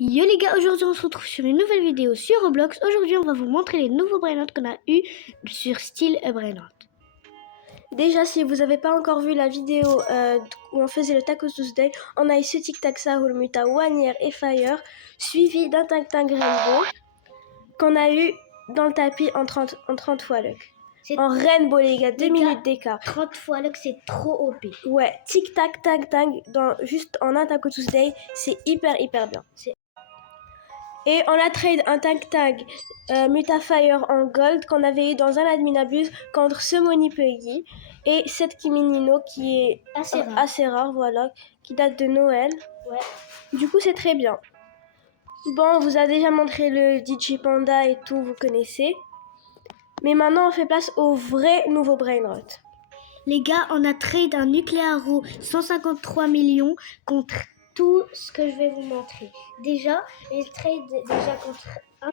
Yo les gars, aujourd'hui on se retrouve sur une nouvelle vidéo sur Roblox. Aujourd'hui on va vous montrer les nouveaux brainrot qu'on a eu sur style brainrot. Déjà, si vous n'avez pas encore vu la vidéo où on faisait le Taco Tuesday, on a eu ce Tic Tac Sahur, Muta, Wanière et Fire, suivi d'un Tang Tang Rainbow qu'on a eu dans le tapis en 30 fois luck. En Rainbow les gars, 2 minutes d'écart. 30 fois luck, c'est trop OP. Ouais, Tic Tac Tang Tang, juste en un Taco Tuesday, c'est hyper bien. Et on a trade un Tang Tang Mutafire en gold qu'on avait eu dans un admin abuse contre ce Money Puggy et cette Kiminino qui est assez rare, voilà, qui date de Noël. Ouais. Du coup, c'est très bien. Bon, on vous a déjà montré le DJ Panda et tout, vous connaissez. Mais maintenant, on fait place au vrai nouveau brainrot. Les gars, on a trade un Nuclearo 153 millions contre tout ce que je vais vous montrer. Déjà, les trades contre un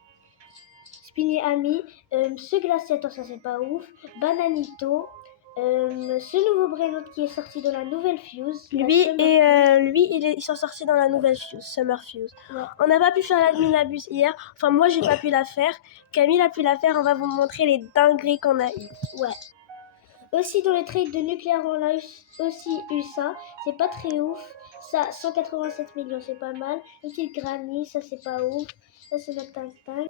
Spinny Ami, ce Glaciator, ça c'est pas ouf, Bananito, ce nouveau brainrot qui est sorti dans la nouvelle Fuse. Ils sont sortis dans la nouvelle Fuse, Summer Fuse. Ouais. On n'a pas pu faire l'admin abuse hier. Enfin, moi, j'ai pas pu la faire. Camille a pu la faire. On va vous montrer les dingueries qu'on a eues. Ouais. Aussi, dans les trades de nucléaire, on a aussi eu ça. C'est pas très ouf. Ça, 187 millions, c'est pas mal. Une petite Granny, ça c'est pas ouf. Ça, c'est notre Tang Tang.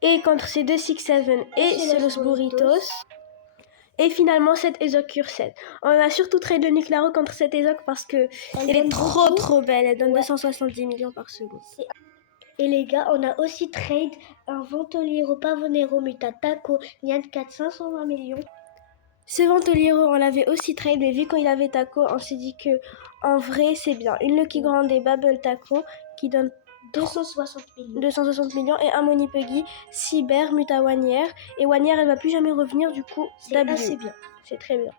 Et contre ces deux 6-7 et ce Los Burritos. Et finalement, cette Ezoc Curset. On a surtout trade de Nuclearo contre cette Ezoc parce que elle est trop belle. Elle donne 270 millions par seconde. Et les gars, on a aussi trade un Ventoliro Pavonero Mutataco Nyan 4 520 millions. Ce Ventoliro, on l'avait aussi trade, mais vu qu'il avait Taco, on s'est dit que en vrai, c'est bien. Une Lucky Grande et Bubble Taco qui donne 260 millions et un Money Puggy, Cyber, Muta Wanière. Et Wanière, elle va plus jamais revenir, du coup, c'est assez bien. C'est très bien.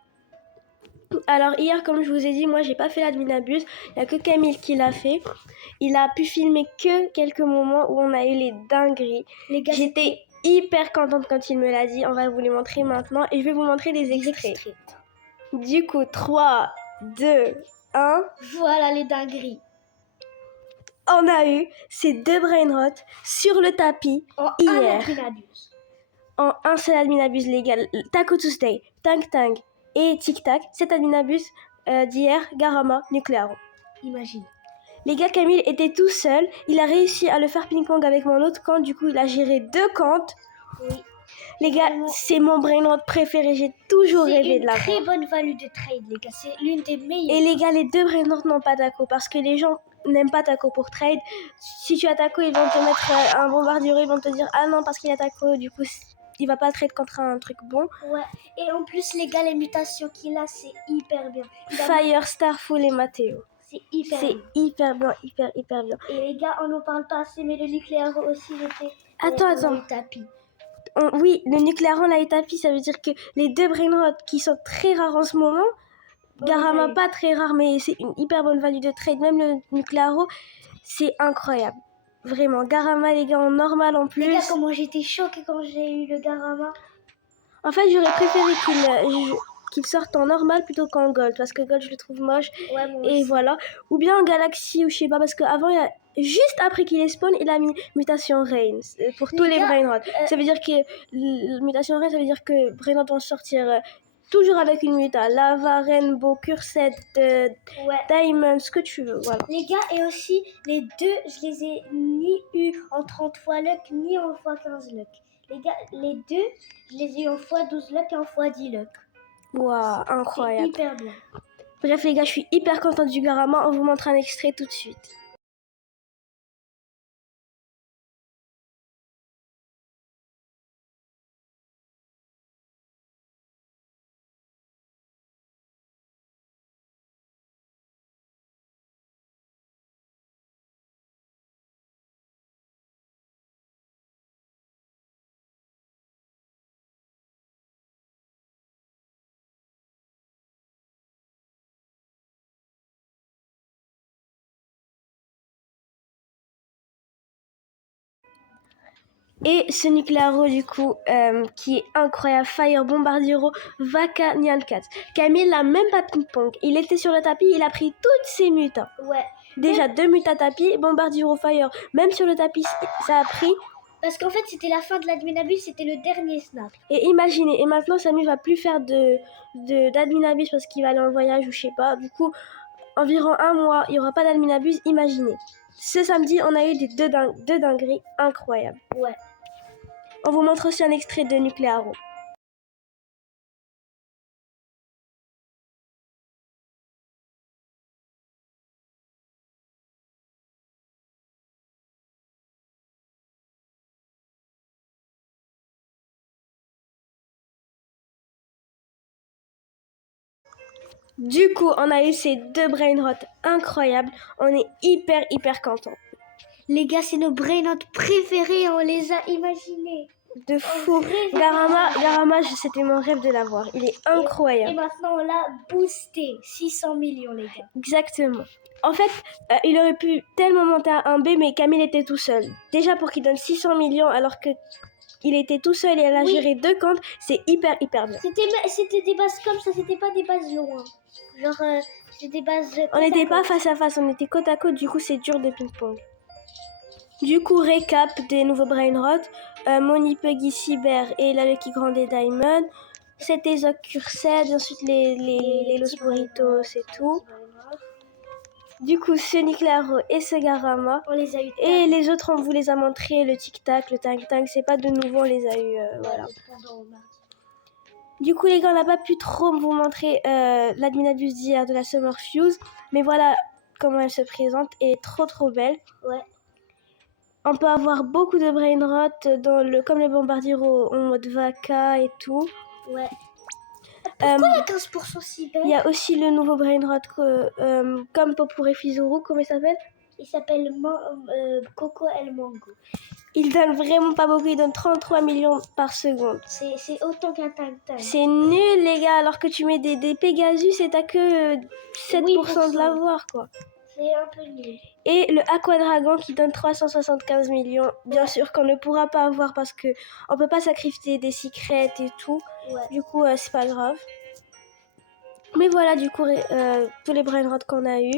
Alors hier, comme je vous ai dit, moi j'ai pas fait l'admin abuse, il n'y a que Camille qui l'a fait. Il a pu filmer que quelques moments où on a eu les dingueries. Les gars, j'étais hyper contente quand il me l'a dit. On va vous les montrer maintenant et je vais vous montrer des extraits. Du coup, 3, 2, 1. Voilà les dingueries. On a eu ces deux brainrot sur le tapis hier. En un seul admin abuse légal. Taco Tuesday, Tang Tang et Tic Tac. Cet admin abuse d'hier, Garama, Nuclearo. Imagine. Les gars, Camille était tout seul. Il a réussi à le faire ping-pong avec mon autre camp. Du coup, il a géré 2 camps. Oui. Les gars, c'est mon brainrot préféré. J'ai toujours rêvé de l'avoir. C'est une très bonne value de trade, les gars. C'est l'une des meilleures. Et les gars, les deux brainrot n'ont pas Taco parce que les gens n'aiment pas Taco pour trade. Si tu as Taco, ils vont te mettre un bombardier. Ils vont te dire ah non, parce qu'il a Taco. Du coup, il va pas trade contre un truc bon. Ouais. Et en plus, les gars, les mutations qu'il a, c'est hyper bien. Fire, Starfall et Matteo. C'est hyper bien, hyper bien. Et les gars, on n'en parle pas assez, mais le nucléaire aussi, j'étais... Attends. Tapis. Oui, le nucléaire, on l'a eu tapis, ça veut dire que les deux brainrot qui sont très rares en ce moment, Garama pas très rare, mais c'est une hyper bonne value de trade, même le nucléaro, c'est incroyable. Vraiment, Garama, les gars, en normal en plus. Les gars, comment j'étais choquée quand j'ai eu le Garama. En fait, j'aurais préféré qu'il sorte en normal plutôt qu'en gold, parce que gold, je le trouve moche. Ouais, moi et aussi. Voilà. Ou bien en galaxy, ou je sais pas, parce qu'avant, juste après qu'il est spawn, il a mis mutation rain pour tous les brainrot. Ça veut dire que mutation rain, ça veut dire que brainrot vont sortir toujours avec une muta. Lava, rainbow, curset, diamond, ce que tu veux. Voilà. Les gars, et aussi, les deux, je les ai ni eu en 30 fois luck, ni en fois 15 luck. Les gars, les deux, je les ai eu en fois 12 luck et en fois 10 luck. Waouh, incroyable. C'est hyper bien. Bref, les gars, je suis hyper contente du Garama. On vous montre un extrait tout de suite. Et ce nucléaro du coup qui est incroyable, Fire, Bombardiero, Vaca, Nyan 4. Camille n'a même pas ping-pong. Il était sur le tapis, il a pris toutes ses mutants. Ouais, Déjà 2 mutatapis, Bombardiro Fire. Même sur le tapis, ça a pris. Parce qu'en fait, c'était la fin de l'Adminabus, c'était le dernier snap. Et imaginez, et maintenant Samy va plus faire d'Adminabus parce qu'il va aller en voyage ou je sais pas. Du coup, environ 1 mois, il n'y aura pas d'Adminabus, imaginez. Ce samedi, on a eu deux dingueries incroyables. Ouais. On vous montre aussi un extrait de Nuclearo. Du coup, on a eu ces 2 brainrots incroyables. On est hyper contents. Les gars, c'est nos brainrots préférés, on les a imaginés. De fou. Garama, c'était mon rêve de l'avoir. Il est incroyable. Et maintenant, on l'a boosté. 600 millions, les gars. Exactement. En fait, il aurait pu tellement monter à 1B, mais Camille était tout seul. Déjà, pour qu'il donne 600 millions, alors que il était tout seul et elle a géré 2 comptes, c'est hyper bien. C'était des bases comme ça, c'était pas des bases loin. Genre, c'était des bases... On n'était pas face à face, on était côte à côte, du coup, c'est dur de ping-pong. Du coup, récap des nouveaux brainrots. Moni Puggy Cyber et la Lucky Grande Diamond. C'était Zoc Cursed, ensuite les Los Burritos et tout. Du coup, ce Nuclearo et ce Garama. On les a eu. Et les autres, on vous les a montrés, le tic-tac, le tang-tang, c'est pas de nouveau, on les a eu, voilà. Du coup, les gars, on n'a pas pu trop vous montrer l'Adminabus d'hier de la Summer Fuse, mais voilà comment elle se présente, et trop belle. Ouais. On peut avoir beaucoup de brainrot comme le Bombardiro en mode vaca et tout. Ouais. Pourquoi il y a 15% si belle? Il y a aussi le nouveau brainrot comme Popure Fizuru, comment il s'appelle? Il s'appelle Coco El Mango. Il donne vraiment pas beaucoup, il donne 33 millions par seconde. C'est autant qu'un tang-tang. C'est nul les gars, alors que tu mets des Pegasus et t'as que 7% de l'avoir quoi. C'est un peu nul. Et le Aquadragon qui donne 375 millions. Bien sûr qu'on ne pourra pas avoir parce que on peut pas sacrifier des secrets et tout. Ouais. Du coup, c'est pas grave. Mais voilà, du coup, tous les brainrots qu'on a eu,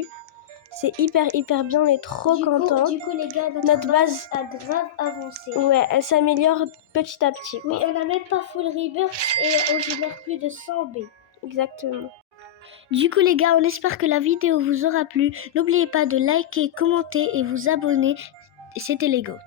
c'est hyper bien. On est trop contents. Du coup, les gars, notre base a grave avancé. Ouais, elle s'améliore petit à petit. Quoi. Oui, on n'a même pas full rebirth et on génère plus de 100 B. Exactement. Du coup les gars, on espère que la vidéo vous aura plu. N'oubliez pas de liker, commenter et vous abonner. C'était les GOATs.